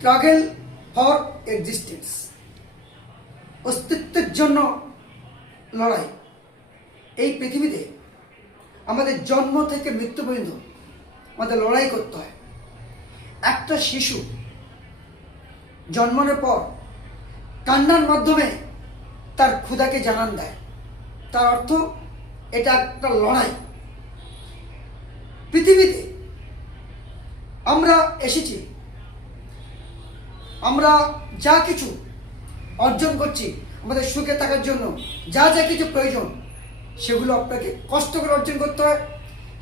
Struggle for existence অস্তিত্বের জন্য লড়াই। এই পৃথিবীতে আমাদের জন্ম থেকে মৃত্যু পর্যন্ত আমাদের লড়াই করতে হয়। একটা শিশু জন্মানোর পর কান্নার মাধ্যমে তার ক্ষুধাকে জানান দেয়। তার অর্থ এটা একটা লড়াই। পৃথিবীতে আমরা এসেছি আমরা যা কিছু অর্জন করছি, আমাদের সুখে থাকার জন্য, যা যা কিছু প্রয়োজন, সেগুলো আপনাকে কষ্ট করে অর্জন করতে হয়,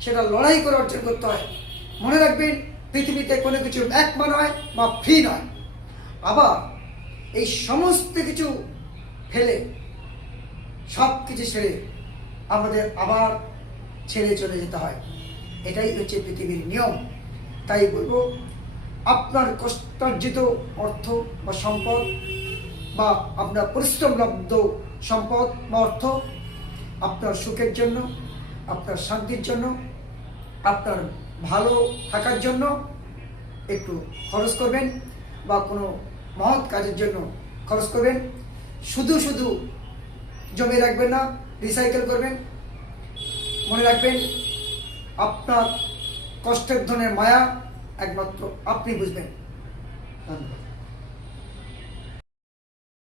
সেটা লড়াই করে অর্জন করতে হয়। মনে রাখবেন, পৃথিবীতে কোনো কিছু একমা নয় বা ফ্রি নয়। আবার এই সমস্ত কিছু ফেলে সব কিছু ছেড়ে আমাদের আবার ছেড়ে চলে যেতে হয়। এটাই হচ্ছে পৃথিবীর নিয়ম। তাই বলব আপনার কষ্টার্জিত অর্থ বা সম্পদ বা আপনার পরিশ্রমলব্ধ সম্পদ বা অর্থ আপনার সুখের জন্য, আপনার শান্তির জন্য, আপনার ভালো থাকার জন্য একটু খরচ করবেন বা কোনো মহৎ কাজের জন্য খরচ করবেন। শুধু শুধু জমে রাখবেন না রিসাইকেল করবেন। মনে রাখবেন, আপনার কষ্টের ধনের মায়া একমাত্র আপনি বুঝবেন। ধন্যবাদ।